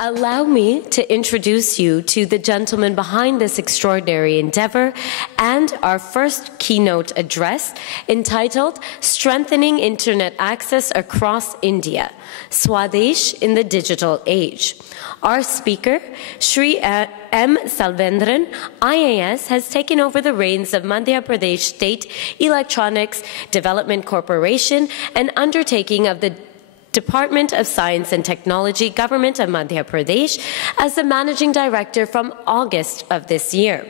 Allow me to introduce you to the gentleman behind this extraordinary endeavor and our first keynote address entitled Strengthening Internet Access Across India, Swadesh in the Digital Age. Our speaker, Shri M. Selvendran, IAS, has taken over the reins of Madhya Pradesh State Electronics Development Corporation, an undertaking of the Department of Science and Technology, Government of Madhya Pradesh, as the Managing Director from August of this year.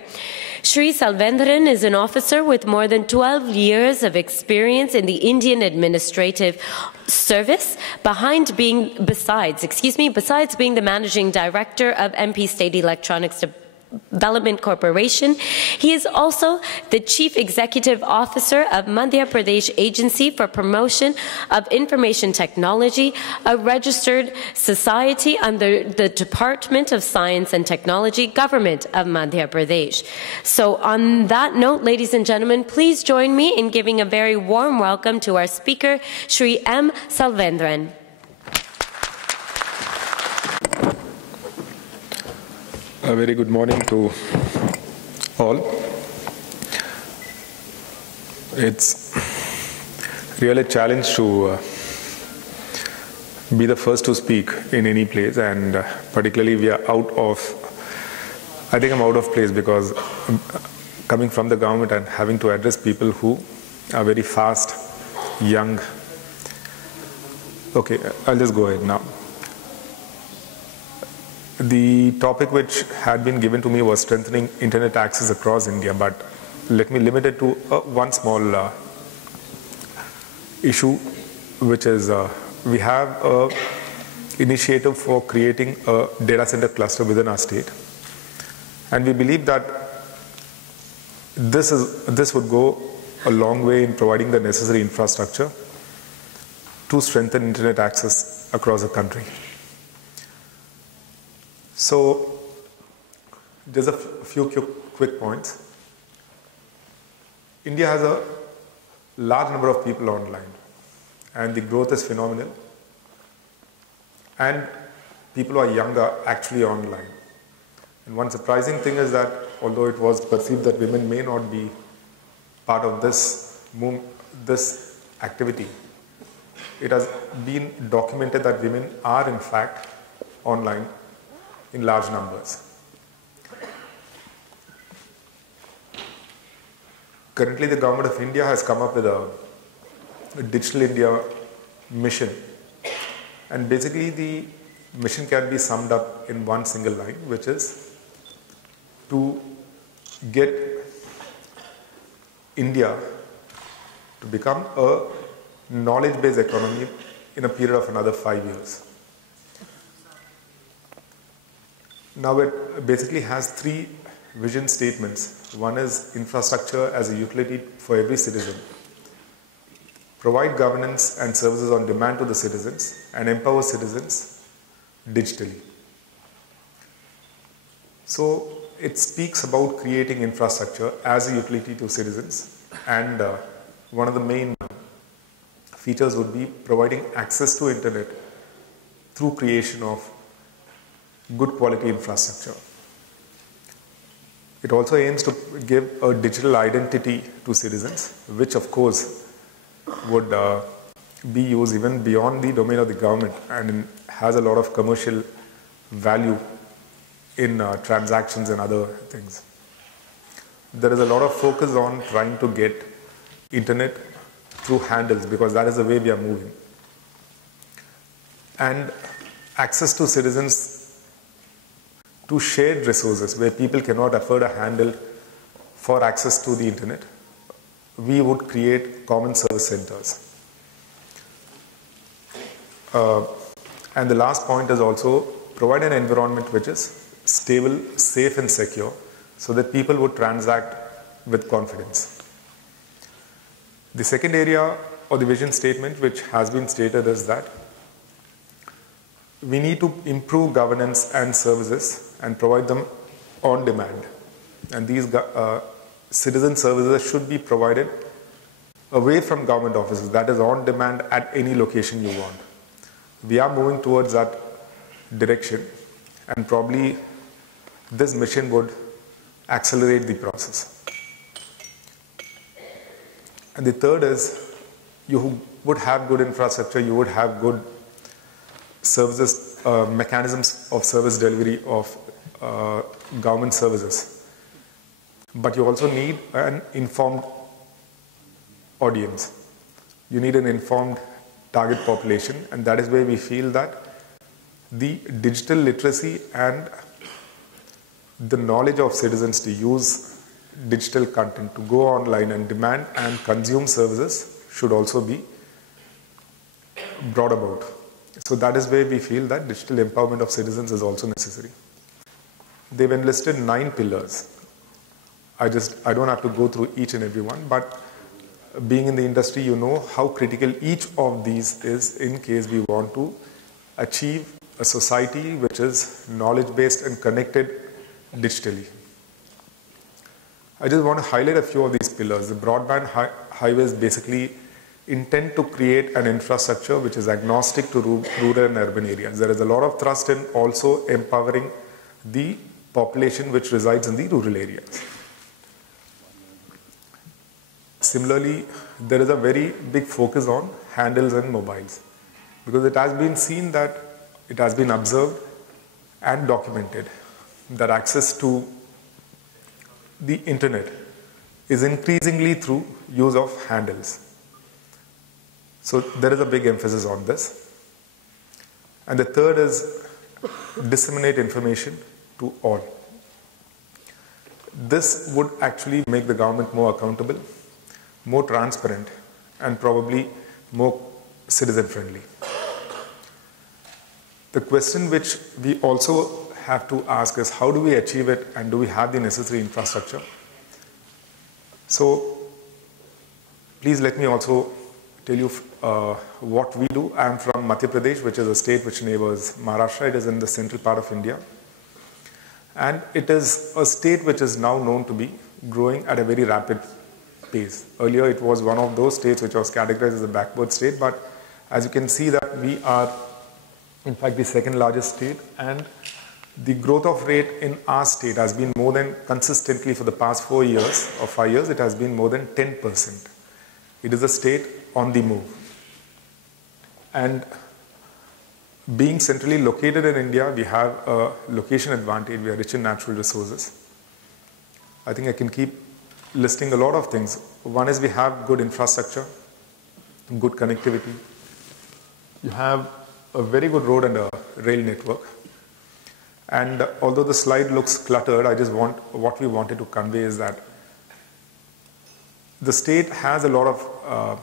Shri Selvendran is an officer with more than 12 years of experience in the Indian Administrative Service, besides being the Managing Director of MP State Electronics Development Corporation. He is also the Chief Executive Officer of Madhya Pradesh Agency for Promotion of Information Technology, a registered society under the Department of Science and Technology, Government of Madhya Pradesh. So on that note, ladies and gentlemen, please join me in giving a very warm welcome to our speaker, Shri M. Selvendran. A very good morning to all. It's really a challenge to be the first to speak in any place, and particularly we are I think I'm out of place because coming from the government and having to address people who are very fast, young. Okay, I'll just go ahead now. The topic which had been given to me was strengthening internet access across India, but let me limit it to one small issue, which is we have an initiative for creating a data center cluster within our state, and we believe that this would go a long way in providing the necessary infrastructure to strengthen internet access across the country. So, just a few quick points. India has a large number of people online, and the growth is phenomenal. And people who are younger actually online. And one surprising thing is that although it was perceived that women may not be part of this activity, it has been documented that women are in fact online in large numbers. Currently, the Government of India has come up with a Digital India mission, and basically the mission can be summed up in one single line, which is to get India to become a knowledge-based economy in a period of another 5 years. Now it basically has three vision statements. One is infrastructure as a utility for every citizen, provide governance and services on demand to the citizens, and empower citizens digitally. So it speaks about creating infrastructure as a utility to citizens, and one of the main features would be providing access to internet through creation of good quality infrastructure. It also aims to give a digital identity to citizens, which of course would be used even beyond the domain of the government and has a lot of commercial value in transactions and other things. There is a lot of focus on trying to get internet through handles because that is the way we are moving. And access to citizens to shared resources where people cannot afford a handle for access to the internet, we would create common service centers. And the last point is also provide an environment which is stable, safe and secure so that people would transact with confidence. The second area or the vision statement which has been stated is that we need to improve governance and services and provide them on demand. And these citizen services should be provided away from government offices, that is on demand at any location you want. We are moving towards that direction, and probably this mission would accelerate the process. And the third is, you would have good infrastructure, you would have good services, mechanisms of service delivery of government services. But you also need an informed audience. You need an informed target population, and that is where we feel that the digital literacy and the knowledge of citizens to use digital content, to go online and demand and consume services should also be brought about. So that is where we feel that digital empowerment of citizens is also necessary. They've enlisted 9 pillars. I don't have to go through each and every one, but being in the industry, you know how critical each of these is in case we want to achieve a society which is knowledge-based and connected digitally. I just want to highlight a few of these pillars. The broadband highways basically intend to create an infrastructure which is agnostic to rural and urban areas. There is a lot of thrust in also empowering the population which resides in the rural areas. Similarly, there is a very big focus on handles and mobiles, because it has been seen that it has been observed and documented that access to the internet is increasingly through use of handles. So there is a big emphasis on this. And the third is disseminate information to all. This would actually make the government more accountable, more transparent, and probably more citizen-friendly. The question which we also have to ask is, how do we achieve it, and do we have the necessary infrastructure? So please let me also tell you what we do. I am from Madhya Pradesh, which is a state which neighbors Maharashtra. It is in the central part of India. And it is a state which is now known to be growing at a very rapid pace. Earlier it was one of those states which was categorized as a backward state, but as you can see that we are in fact the second largest state, and the growth of rate in our state has been more than consistently for the past 4 years or 5 years, it has been more than 10%. It is a state on the move. And being centrally located in India, we have a location advantage. We are rich in natural resources. I think I can keep listing a lot of things. One is we have good infrastructure, good connectivity. You have a very good road and a rail network. And although the slide looks cluttered, what we wanted to convey is that the state has a lot of,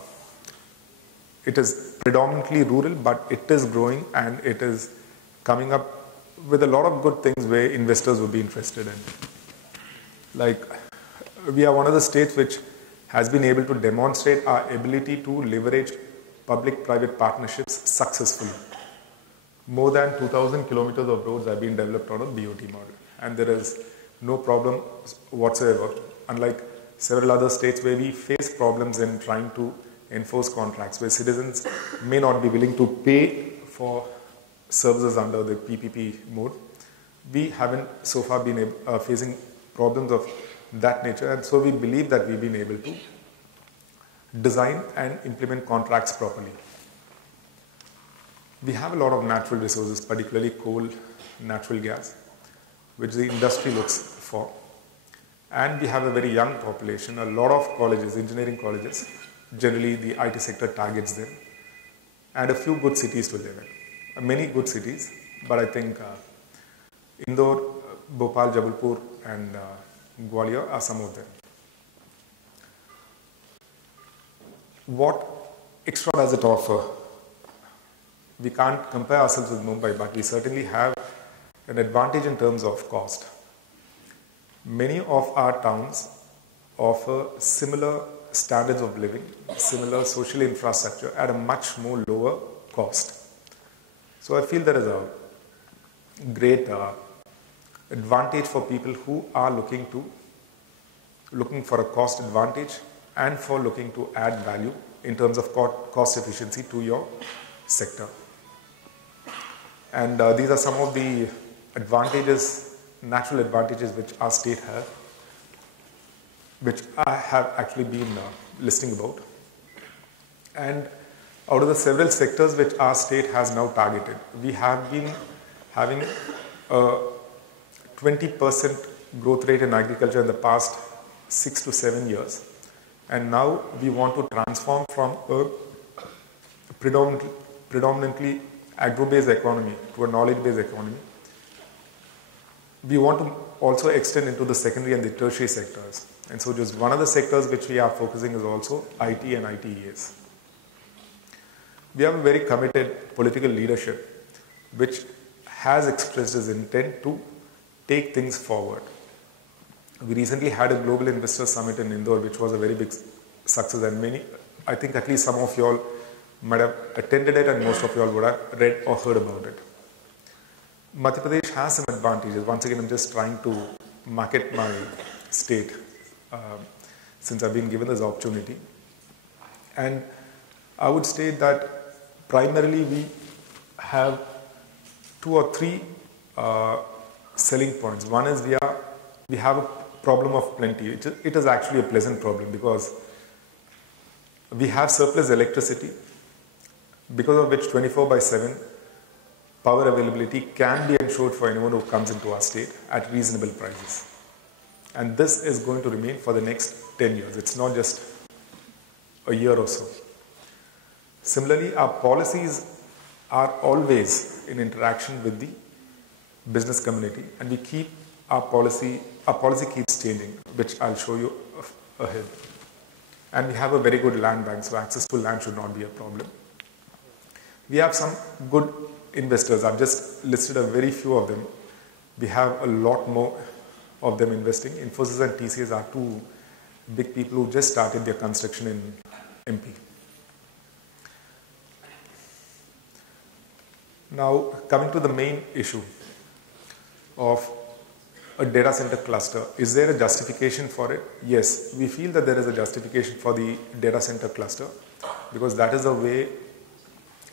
it is predominantly rural, but it is growing and it is coming up with a lot of good things where investors would be interested in. Like, we are one of the states which has been able to demonstrate our ability to leverage public-private partnerships successfully. More than 2,000 kilometers of roads have been developed on a BOT model, and there is no problem whatsoever, unlike several other states where we face problems in trying to enforce contracts, where citizens may not be willing to pay for services under the PPP mode. We haven't so far been facing problems of that nature, and so we believe that we've been able to design and implement contracts properly. We have a lot of natural resources, particularly coal, natural gas, which the industry looks for. And we have a very young population, a lot of colleges, engineering colleges, generally the IT sector targets them, and a few good cities to live in. Many good cities, but I think Indore, Bhopal, Jabalpur, and Gwalior are some of them. What extra does it offer? We can't compare ourselves with Mumbai, but we certainly have an advantage in terms of cost. Many of our towns offer similar standards of living, similar social infrastructure at a much more lower cost. So I feel there is a great advantage for people who are looking for a cost advantage and for looking to add value in terms of cost efficiency to your sector. And these are some of the advantages, natural advantages which our state has, which I have actually been listing about. And out of the several sectors which our state has now targeted, we have been having a 20% growth rate in agriculture in the past 6 to 7 years. And now we want to transform from a predominantly agro-based economy to a knowledge-based economy. We want to also extend into the secondary and the tertiary sectors. And so just one of the sectors which we are focusing is also IT and ITES. We have a very committed political leadership which has expressed its intent to take things forward. We recently had a Global Investor Summit in Indore, which was a very big success, and I think at least some of you all might have attended it and most of you all would have read or heard about it. Madhya Pradesh has some advantages. Once again, I'm just trying to market my state since I've been given this opportunity. And I would state that primarily we have 2 or 3 selling points. One is we have a problem of plenty. It is actually a pleasant problem because we have surplus electricity, because of which 24/7 power availability can be ensured for anyone who comes into our state at reasonable prices. And this is going to remain for the next 10 years. It's not just a year or so. Similarly, our policies are always in interaction with the business community, and we keep our policy keeps changing, which I'll show you ahead. And we have a very good land bank, so access to land should not be a problem. We have some good investors. I've just listed a very few of them. We have a lot more of them investing. Infosys and TCS are 2 big people who just started their construction in MP. Now, coming to the main issue of a data center cluster. Is there a justification for it? Yes, we feel that there is a justification for the data center cluster because that is the way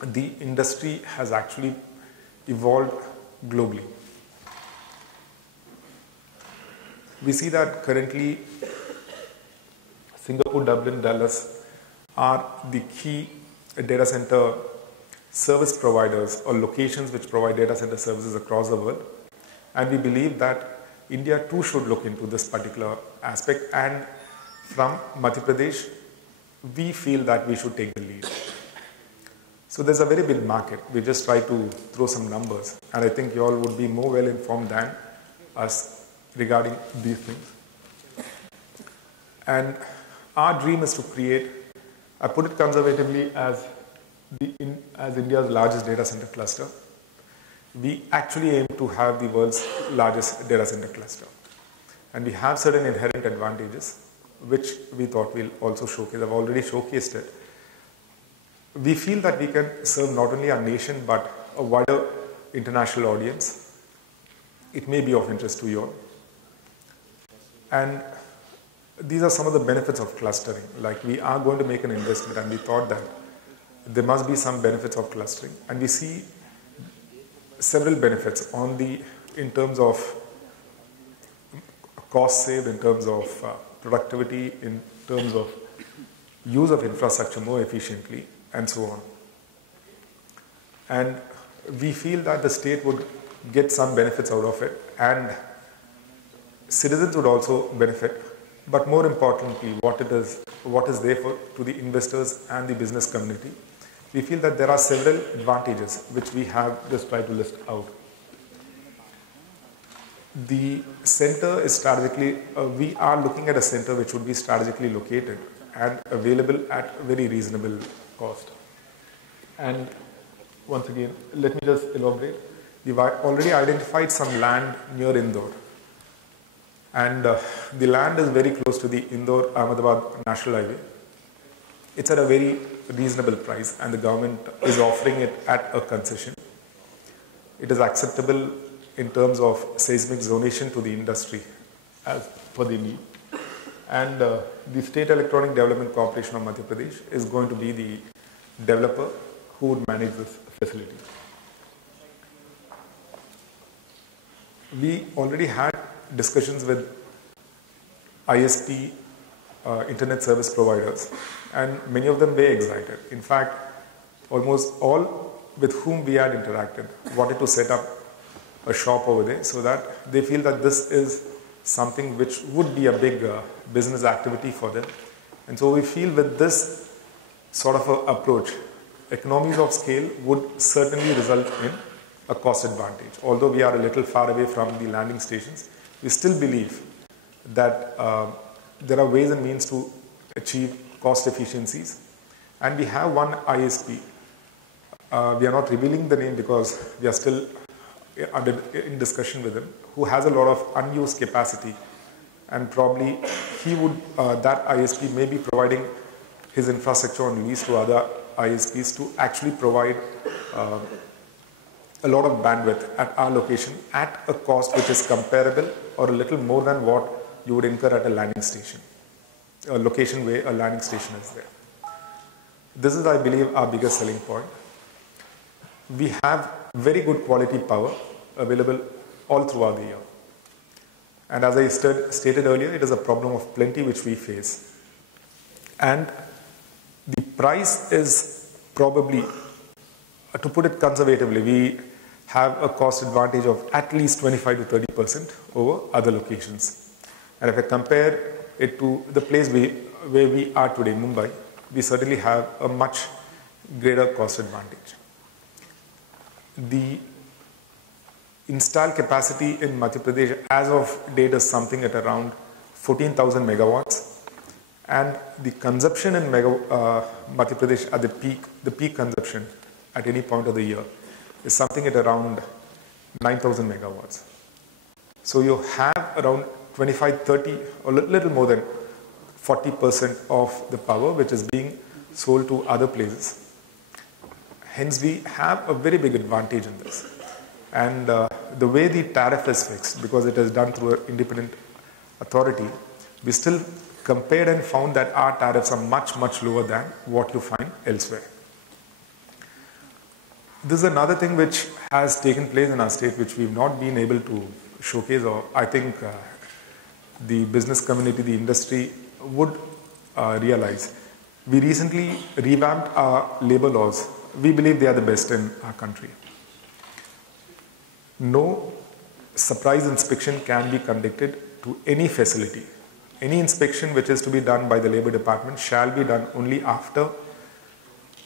the industry has actually evolved globally. We see that currently Singapore, Dublin, Dallas are the key data center service providers or locations which provide data center services across the world. And we believe that India too should look into this particular aspect, and from Madhya Pradesh, we feel that we should take the lead. So there's a very big market. We just try to throw some numbers, and I think you all would be more well informed than us regarding these things. And our dream is to create, I put it conservatively, as India's largest data center cluster. We actually aim to have the world's largest data center cluster. And we have certain inherent advantages, which we thought we'll also showcase. I've already showcased it. We feel that we can serve not only our nation, but a wider international audience. It may be of interest to you all. And these are some of the benefits of clustering. Like, we are going to make an investment, and we thought that there must be some benefits of clustering. And we see several benefits in terms of cost saved, in terms of productivity, in terms of use of infrastructure more efficiently, and so on. And we feel that the state would get some benefits out of it, and citizens would also benefit. But more importantly, what is there to the investors and the business community. We feel that there are several advantages which we have just tried to list out. The center is strategically, we are looking at a center which would be strategically located and available at a very reasonable cost. And once again, let me just elaborate. We've already identified some land near Indore. And the land is very close to the Indore-Ahmedabad National Highway. It's at a very reasonable price, and the government is offering it at a concession. It is acceptable in terms of seismic zonation to the industry as per the need. And the State Electronic Development Corporation of Madhya Pradesh is going to be the developer who would manage this facility. we already had discussions with ISP, internet service providers, and many of them were excited. In fact, almost all with whom we had interacted wanted to set up a shop over there so that they feel that this is something which would be a big business activity for them. And so we feel with this sort of a approach, economies of scale would certainly result in a cost advantage. Although we are a little far away from the landing stations, we still believe that there are ways and means to achieve cost efficiencies. And we have one ISP. We are not revealing the name because we are still in discussion with him, who has a lot of unused capacity, and probably he would, that ISP may be providing his infrastructure on lease to other ISPs to actually provide a lot of bandwidth at our location at a cost which is comparable or a little more than what you would incur at a landing station, a location where a landing station is there. This is, I believe, our biggest selling point. We have very good quality power available all throughout the year. And as I stated earlier, it is a problem of plenty which we face. And the price is probably, to put it conservatively, we have a cost advantage of at least 25 to 30% over other locations. And if I compare it to the place where we are today, Mumbai, we certainly have a much greater cost advantage. The installed capacity in Madhya Pradesh as of date is something at around 14,000 megawatts, and the consumption in Madhya Pradesh at the peak consumption at any point of the year is something at around 9,000 megawatts. So you have around 25, 30 or little more than 40% of the power which is being sold to other places. Hence, we have a very big advantage in this. And the way the tariff is fixed, because it is done through an independent authority, we still compared and found that our tariffs are much, much lower than what you find elsewhere. This is another thing which has taken place in our state, which we've not been able to showcase, or I think the business community, the industry would realize. We recently revamped our labor laws. We believe they are the best in our country. No surprise inspection can be conducted to any facility. Any inspection which is to be done by the Labor Department shall be done only after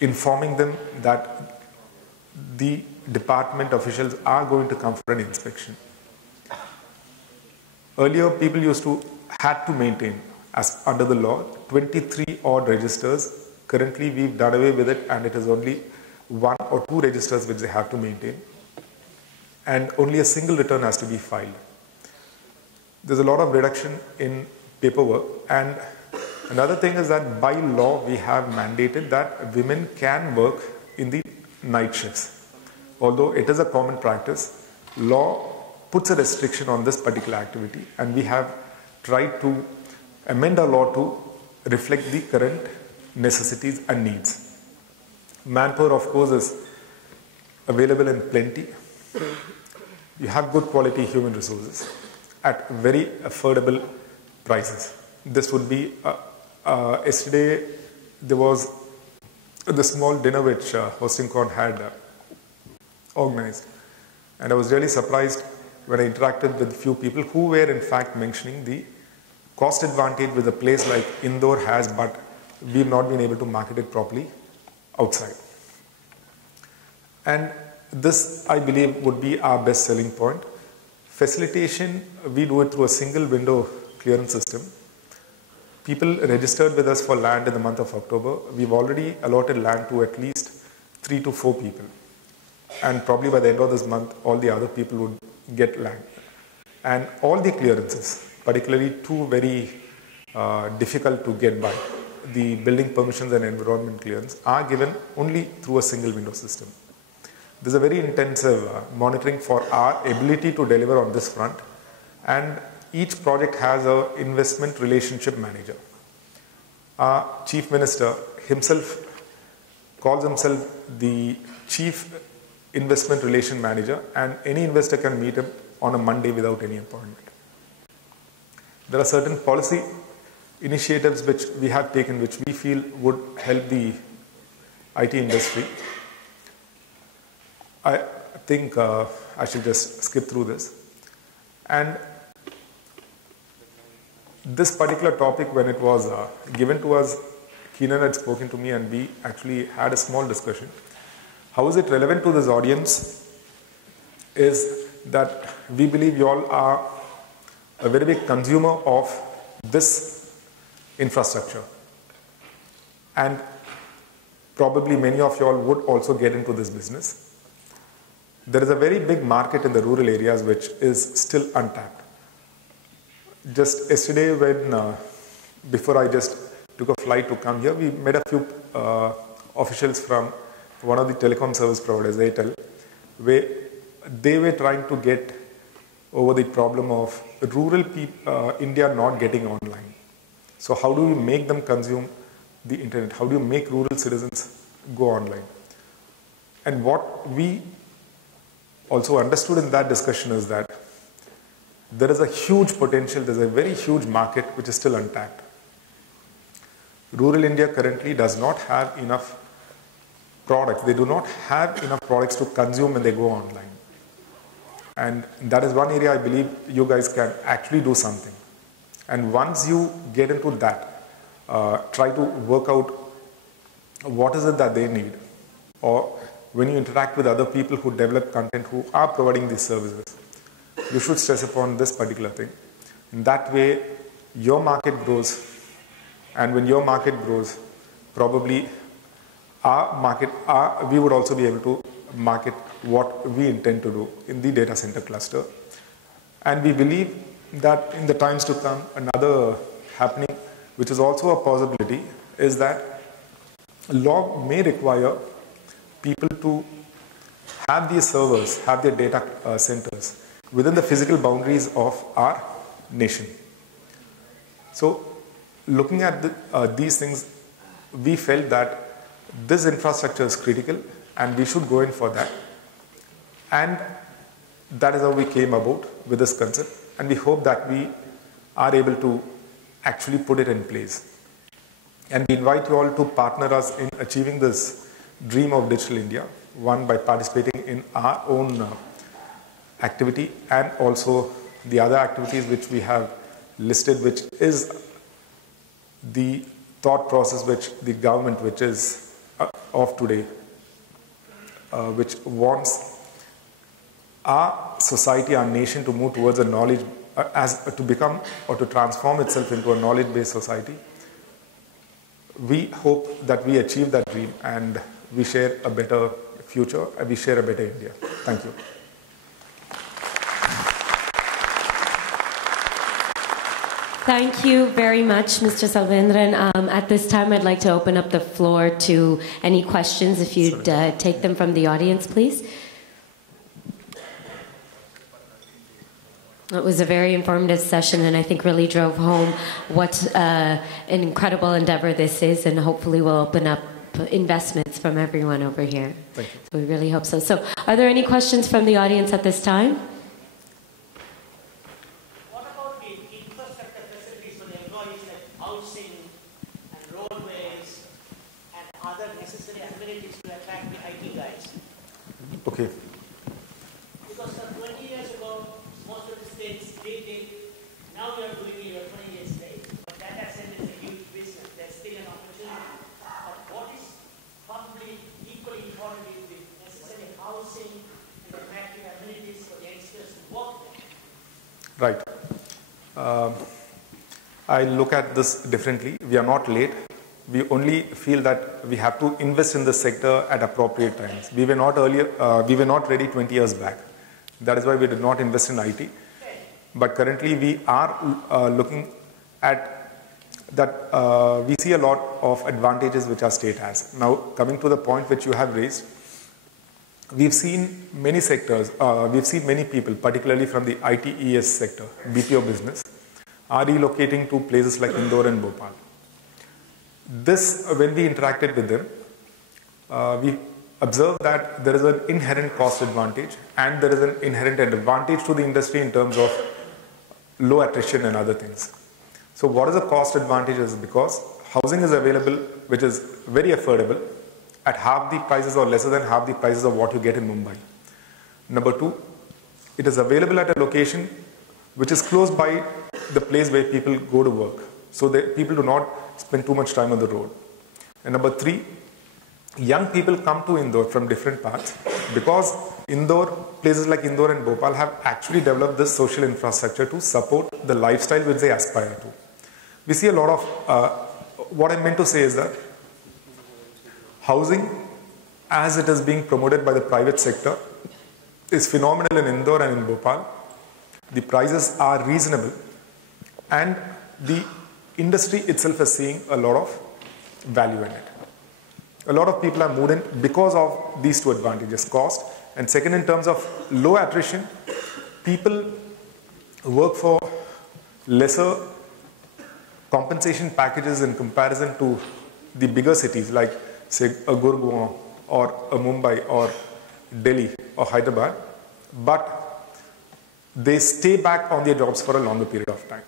informing them that the department officials are going to come for an inspection. Earlier, people had to maintain, as under the law, 23 odd registers. Currently, we've done away with it, and it is only 1 or 2 registers which they have to maintain, and only a single return has to be filed. There's a lot of reduction in paperwork, and another thing is that by law we have mandated that women can work in the night shifts. Although it is a common practice, law puts a restriction on this particular activity, and we have tried to amend our law to reflect the current necessities and needs. Manpower, of course, is available in plenty. You have good quality human resources at very affordable prices. This would be, yesterday there was the small dinner which HostingCon had organized, and I was really surprised when I interacted with few people who were in fact mentioning the cost advantage with a place like Indore has, but we've not been able to market it properly outside. And this, I believe, would be our best selling point. Facilitation, we do it through a single window clearance system. People registered with us for land in the month of October. We've already allotted land to at least 3 to 4 people. And probably by the end of this month, all the other people would get land. And all the clearances, particularly 2 very difficult to get by, the building permissions and environment clearance, are given only through a single window system. There's a very intensive monitoring for our ability to deliver on this front, and each project has an investment relationship manager. Our Chief Minister himself calls himself the Chief Investment Relation Manager, and any investor can meet him on a Monday without any appointment. There are certain policy initiatives which we have taken which we feel would help the IT industry. I think I should just skip through this. And this particular topic, when it was given to us, Keenan had spoken to me and we actually had a small discussion. How is it relevant to this audience is that we believe you all are a very big consumer of this infrastructure. And probably many of you all would also get into this business. There is a very big market in the rural areas which is still untapped. Just yesterday before I just took a flight to come here, we met a few officials from one of the telecom service providers, Airtel, where they were trying to get over the problem of rural India not getting online. So how do we make them consume the internet? How do you make rural citizens go online? And what we also understood in that discussion is that there is a huge potential, there's a very huge market which is still untapped. Rural India currently does not have enough products. They do not have enough products to consume when they go online. And that is one area I believe you guys can actually do something. And once you get into that, try to work out what is it that they need. Or when you interact with other people who develop content, who are providing these services, you should stress upon this particular thing. In that way, your market grows. And when your market grows, probably we would also be able to market what we intend to do in the data center cluster. And we believe that in the times to come, another happening, which is also a possibility, is that law may require people to have these servers, have their data centers within the physical boundaries of our nation. So, looking at these things, we felt that this infrastructure is critical and we should go in for that. And that is how we came about with this concept. And we hope that we are able to actually put it in place. And we invite you all to partner us in achieving this dream of Digital India, one by participating in our own activity and also the other activities which we have listed, which is the thought process which the government, which is of today, which wants our society, our nation to move towards a knowledge, to become or to transform itself into a knowledge-based society. We hope that we achieve that dream and we share a better future and we share a better India. Thank you. Thank you very much, Mr. Selvendran. At this time, I'd like to open up the floor to any questions, if you'd take them from the audience, please. It was a very informative session, and I think really drove home what an incredible endeavor this is, and hopefully will open up investments from everyone over here. Thank you. So we really hope so. So are there any questions from the audience at this time? Okay. Because 20 years ago, most of the states did it. Now we are doing it 20 years later. But data center is a huge business. There's still an opportunity. But what is probably equally important is the necessary housing and the factory amenities for the youngsters to work there. Right. I look at this differently. We are not late. We only feel that we have to invest in the sector at appropriate times. We were not ready 20 years back. That is why we did not invest in IT. But currently we are looking at that. We see a lot of advantages which our state has. Now, coming to the point which you have raised, we've seen many sectors, we've seen many people, particularly from the ITES sector, BPO business, are relocating to places like Indore and Bhopal. This, when we interacted with them, we observe that there is an inherent cost advantage and there is an inherent advantage to the industry in terms of low attrition and other things. So what is the cost advantage is because housing is available which is very affordable at half the prices or lesser than half the prices of what you get in Mumbai. Number two, it is available at a location which is close by the place where people go to work. So that people do not spend too much time on the road. And number three, young people come to Indore from different parts because places like Indore and Bhopal have actually developed this social infrastructure to support the lifestyle which they aspire to. We see a lot of, what I meant to say is that housing as it is being promoted by the private sector is phenomenal in Indore and in Bhopal. The prices are reasonable and the industry itself is seeing a lot of value in it. A lot of people have moved in because of these two advantages, cost, and second in terms of low attrition, people work for lesser compensation packages in comparison to the bigger cities like say a Gurgaon or a Mumbai or Delhi or Hyderabad, but they stay back on their jobs for a longer period of time.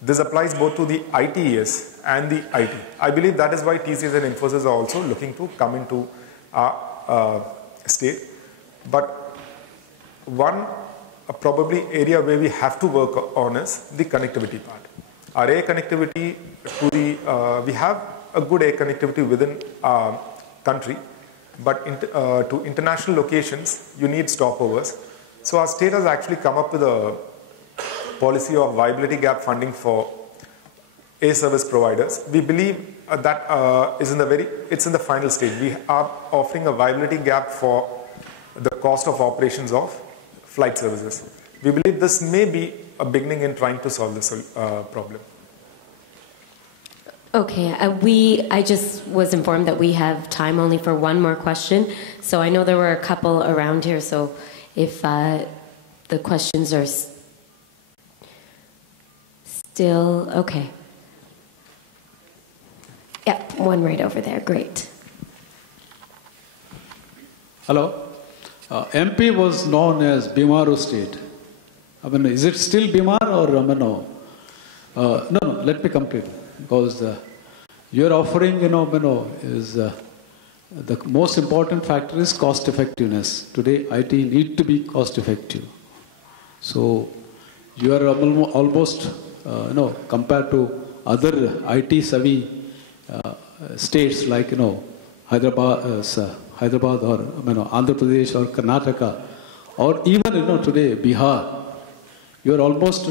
This applies both to the ITES and the IT. I believe that is why TCS and Infosys are also looking to come into our state. But one probably area where we have to work on is the connectivity part. Our air connectivity to the, we have a good air connectivity within our country, but to international locations, you need stopovers. So our state has actually come up with a policy of viability gap funding for air service providers. We believe that it's in the final stage. We are offering a viability gap for the cost of operations of flight services. We believe this may be a beginning in trying to solve this problem. Okay, I just was informed that we have time only for one more question. So I know there were a couple around here, so if the questions are still, okay. Yep, one right over there, great. Hello. MP was known as Bimaru state. I mean, is it still Bimar or no? No, let me complete. Because your offering, is the most important factor is cost effectiveness. Today, IT need to be cost effective. So, you are almost, compared to other IT savvy states like, Hyderabad or Andhra Pradesh or Karnataka, or even, today, Bihar, you are almost,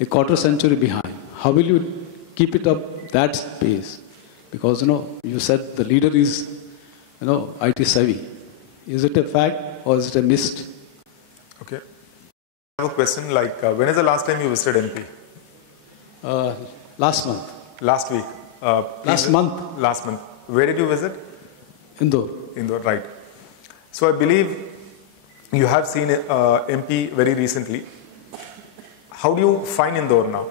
a quarter century behind. How will you keep it up that pace? Because, you said the leader is, IT savvy. Is it a fact or is it a mist? Okay. I have a question like, when is the last time you visited MP? Last month. Last week? Last month. Last month. Where did you visit? Indore. Indore, right. So I believe you have seen MP very recently. How do you find Indore now?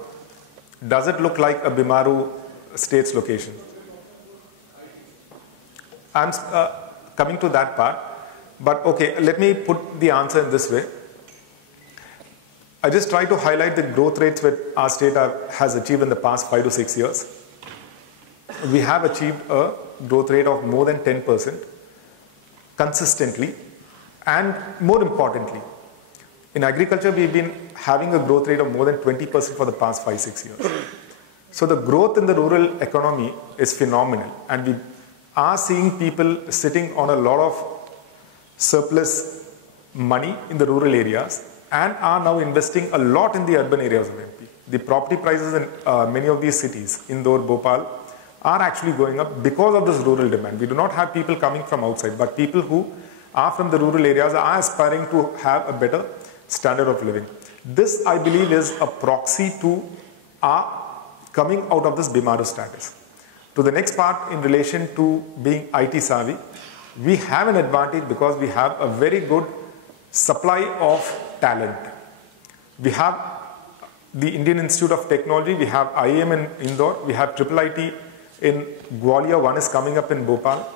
Does it look like a Bimaru state's location? I'm coming to that part, but okay, let me put the answer in this way. I just try to highlight the growth rates that our state has achieved in the past 5 to 6 years. We have achieved a growth rate of more than 10% consistently, and more importantly, in agriculture we've been having a growth rate of more than 20% for the past 5-6 years. So the growth in the rural economy is phenomenal, and we are seeing people sitting on a lot of surplus money in the rural areas and are now investing a lot in the urban areas of MP. The property prices in many of these cities, Indore, Bhopal, are actually going up because of this rural demand. We do not have people coming from outside, but people who are from the rural areas are aspiring to have a better standard of living. This, I believe, is a proxy to our coming out of this Bimaru status. To the next part, in relation to being IT savvy, we have an advantage because we have a very good supply of talent. We have the Indian Institute of Technology, we have IIM in Indore, we have IIIT in Gwalior, one is coming up in Bhopal.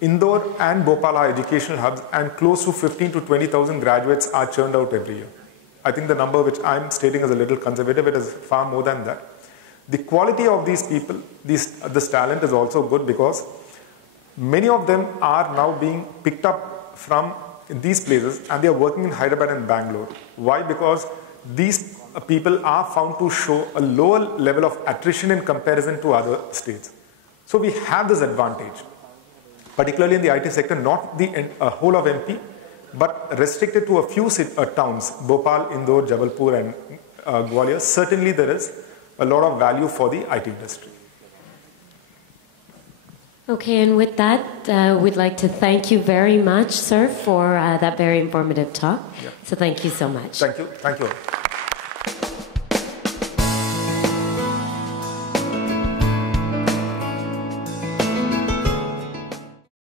Indore and Bhopal are educational hubs, and close to 15 to 20,000 graduates are churned out every year. I think the number which I'm stating is a little conservative. It is far more than that. The quality of these people, this talent is also good because many of them are now being picked up from these places and they are working in Hyderabad and Bangalore. Why? Because these people are found to show a lower level of attrition in comparison to other states. So we have this advantage, particularly in the IT sector, not the whole of MP, but restricted to a few towns, Bhopal, Indore, Jabalpur and Gwalior. Certainly there is a lot of value for the IT industry. Okay, and with that, we'd like to thank you very much, sir, for that very informative talk. Yeah. So thank you so much. Thank you. Thank you.